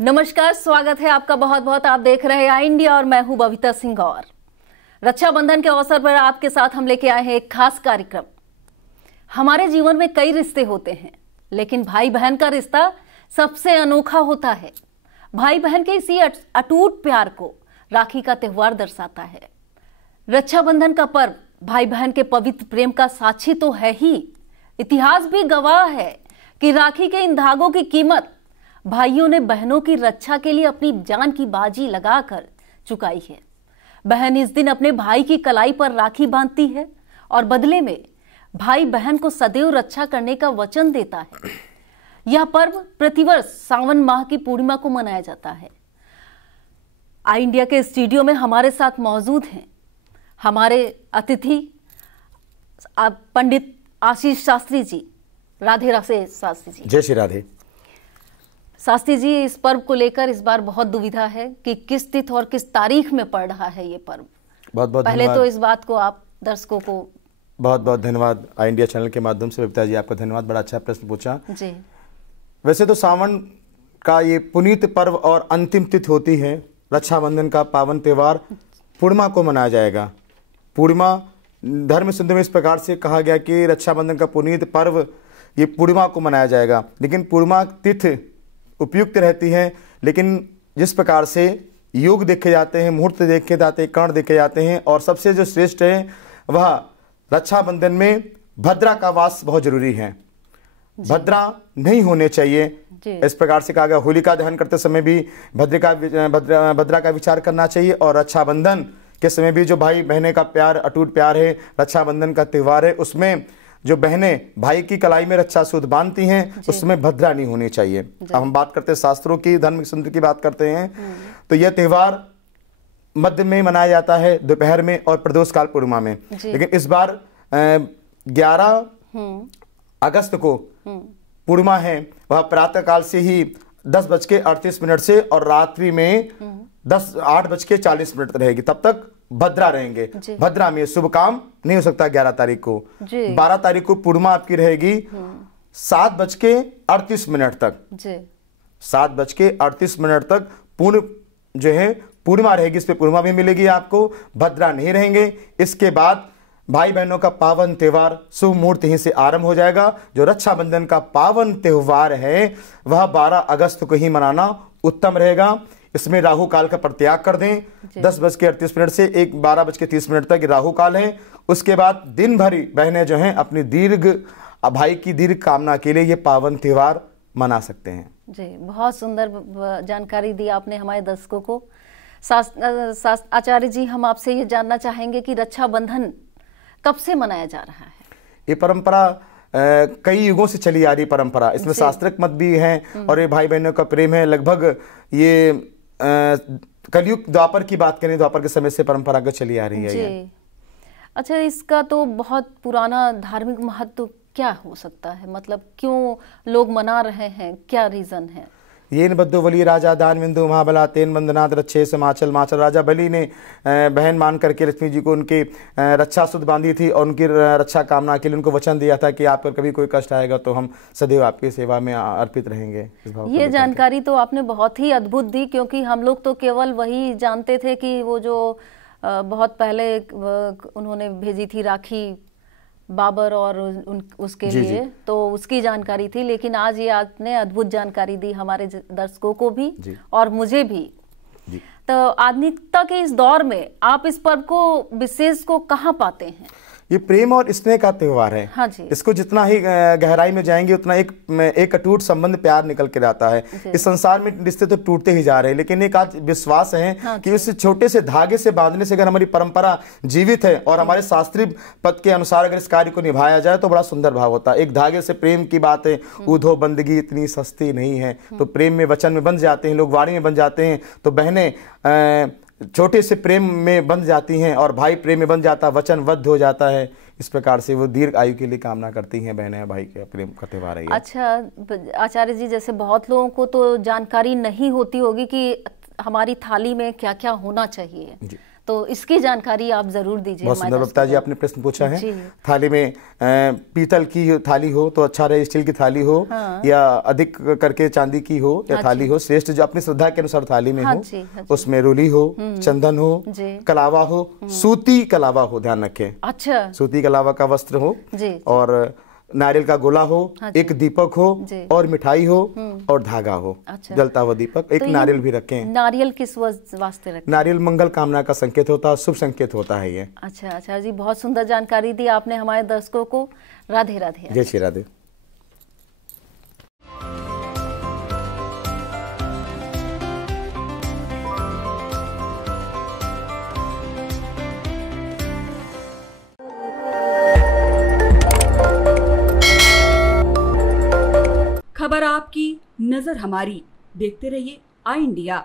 नमस्कार, स्वागत है आपका बहुत बहुत। आप देख रहे हैं इंडिया और मैं हूं बबीता सिंह। और रक्षाबंधन के अवसर पर आपके साथ हम लेके आए हैं एक खास कार्यक्रम। हमारे जीवन में कई रिश्ते होते हैं, लेकिन भाई बहन का रिश्ता सबसे अनोखा होता है। भाई बहन के इसी अटूट प्यार को राखी का त्योहार दर्शाता है। रक्षाबंधन का पर्व भाई बहन के पवित्र प्रेम का साक्षी तो है ही, इतिहास भी गवाह है कि राखी के इन धागों की कीमत भाइयों ने बहनों की रक्षा के लिए अपनी जान की बाजी लगाकर चुकाई है। बहन इस दिन अपने भाई की कलाई पर राखी बांधती है और बदले में भाई बहन को सदैव रक्षा करने का वचन देता है। यह पर्व प्रतिवर्ष सावन माह की पूर्णिमा को मनाया जाता है। आई इंडिया के स्टूडियो में हमारे साथ मौजूद हैं हमारे अतिथि पंडित आशीष शास्त्री जी। राधे राधे शास्त्री जी। जय श्री राधे। शास्त्री जी, इस पर्व को लेकर इस बार बहुत दुविधा है कि किस तिथि और किस तारीख में पड़ रहा है ये पर्व। बहुत बहुत पहले तो इस बात को आप दर्शकों को बहुत बहुत धन्यवाद। आई इंडिया चैनल के माध्यम से बबीता जी आपका धन्यवाद, बड़ा अच्छा प्रश्न पूछा जी। वैसे तो सावन का ये पुनीत पर्व और अंतिम तिथि होती है। रक्षाबंधन का पावन त्यौहार पूर्णिमा को मनाया जाएगा। पूर्णिमा धर्म सिद्ध में इस प्रकार से कहा गया कि रक्षाबंधन का पुनीत पर्व ये पूर्णिमा को मनाया जाएगा, लेकिन पूर्णिमा तिथि उपयुक्त रहती है। लेकिन जिस प्रकार से योग देखे जाते हैं, मुहूर्त देखे जाते हैं, कर्ण देखे जाते हैं, और सबसे जो श्रेष्ठ है वह रक्षाबंधन में भद्रा का वास बहुत जरूरी है। भद्रा नहीं होने चाहिए। इस प्रकार से कहा गया होलिका दहन करते समय भी भद्रा का विचार करना चाहिए। और रक्षाबंधन के समय भी जो भाई बहने का प्यार, अटूट प्यार है, रक्षाबंधन का त्यौहार है, उसमें जो बहनें भाई की कलाई में रक्षा सूत्र बांधती हैं उसमें भद्रा नहीं होनी चाहिए। अब हम बात करते हैं शास्त्रों की, धर्म संस्कृति की बात करते हैं, तो यह त्यौहार मध्य में मनाया जाता है, दोपहर में और प्रदोष काल पूर्णिमा में। लेकिन इस बार 11 अगस्त को पूर्णिमा है, वह प्रातः काल से ही 10:38 से और रात्रि में 8:40 रहेगी, तब तक भद्रा रहेंगे। भद्रा में शुभ काम नहीं हो सकता। 11 तारीख को 12 तारीख को पूर्णिमा आपकी रहेगी 7:38 तक। 7:38 तक पूर्ण जो है पूर्णिमा रहेगी। इस पे पूर्णिमा भी मिलेगी आपको, भद्रा नहीं रहेंगे। इसके बाद भाई बहनों का पावन त्यौहार शुभ मुहूर्त यहीं से आरंभ हो जाएगा। जो रक्षाबंधन का पावन त्यौहार है वह 12 अगस्त को ही मनाना उत्तम रहेगा। इसमें राहु काल का परित्याग कर दें। 10:38 से 12:30 तक राहु काल है। उसके बाद दिन भरी बहनें जो हैं अपनी भाई की दीर्घ कामना के लिए ये पावन त्यौहार मना सकते हैं। जी, बहुत सुंदर जानकारी दी आपने हमारे दर्शकों को। आचार्य जी, हम आपसे ये जानना चाहेंगे कि रक्षाबंधन कब से मनाया जा रहा है? ये परंपरा कई युगों से चली आ रही परंपरा। इसमें शास्त्रिक मत भी हैं और ये भाई बहनों का प्रेम है। लगभग ये कलयुग द्वापर की बात करें, द्वापर के समय से परंपरागत चली आ रही है ये। अच्छा, इसका तो बहुत पुराना धार्मिक महत्व क्या हो सकता है? मतलब क्यों लोग मना रहे हैं, क्या रीजन है? येन बद्धो बलि राजा दानविंदु महाबला तेन बंदनाथ रक्षे समाचल माचल। राजा बलि ने बहन मान करके लक्ष्मी जी को उनकी रक्षा सूत्र बांधी थी और उनकी रक्षा कामना के लिए उनको वचन दिया था कि आप पर कभी कोई कष्ट आएगा तो हम सदैव आपकी सेवा में अर्पित रहेंगे। ये जानकारी तो आपने बहुत ही अद्भुत दी, क्योंकि हम लोग तो केवल वही जानते थे कि वो जो बहुत पहले उन्होंने भेजी थी राखी बाबर और उसके लिए, तो उसकी जानकारी थी। लेकिन आज ये आपने अद्भुत जानकारी दी हमारे दर्शकों को भी और मुझे भी। तो आधुनिकता के इस दौर में आप इस पर्व को विशेष को कहाँ पाते हैं? ये प्रेम और स्नेह का त्यौहार है। हाँ जी। इसको जितना ही गहराई में जाएंगे उतना एक अटूट संबंध प्यार निकल के आता है। इस संसार में रिश्ते तो टूटते ही जा रहे हैं, लेकिन एक आज विश्वास है कि उस छोटे से धागे से बांधने से अगर हमारी परंपरा जीवित है और हमारे शास्त्रीय पद के अनुसार अगर इस कार्य को निभाया जाए तो बड़ा सुंदर भाव होता है। एक धागे से प्रेम की बात है, ऊधो बंदगी इतनी सस्ती नहीं है। तो प्रेम में वचन में बंध जाते हैं लोग, वाणी में बन जाते हैं। तो बहनें छोटे से प्रेम में बंध जाती हैं और भाई प्रेम में बन जाता, वचनबद्ध हो जाता है। इस प्रकार से वो दीर्घ आयु के लिए कामना करती हैं बहनें। भाई के प्रेम का त्यौहार है। अच्छा आचार्य जी, जैसे बहुत लोगों को तो जानकारी नहीं होती होगी कि हमारी थाली में क्या क्या होना चाहिए, तो इसकी जानकारी आप जरूर दीजिए। बहुत सुंदर बबीता जी आपने प्रश्न पूछा है। जी। थाली में पीतल की थाली हो तो अच्छा रहे, स्टील की थाली हो या अधिक करके चांदी की हो या थाली हो, श्रेष्ठ जो अपनी श्रद्धा के अनुसार थाली में हो। उसमें रूली हो, चंदन हो, कलावा हो, सूती कलावा हो, ध्यान रखें। अच्छा, सूती कलावा का वस्त्र हो जी। और नारियल का गोला हो, एक दीपक हो और मिठाई हो और धागा हो। अच्छा। जलता हुआ दीपक, एक नारियल भी रखें। नारियल किस वास्ते रखें? नारियल मंगल कामना का संकेत होता है, शुभ संकेत होता है ये। अच्छा जी, बहुत सुंदर जानकारी दी आपने हमारे दर्शकों को। राधे राधे। जय श्री राधे। खबर आपकी, नजर हमारी। देखते रहिए आई इंडिया।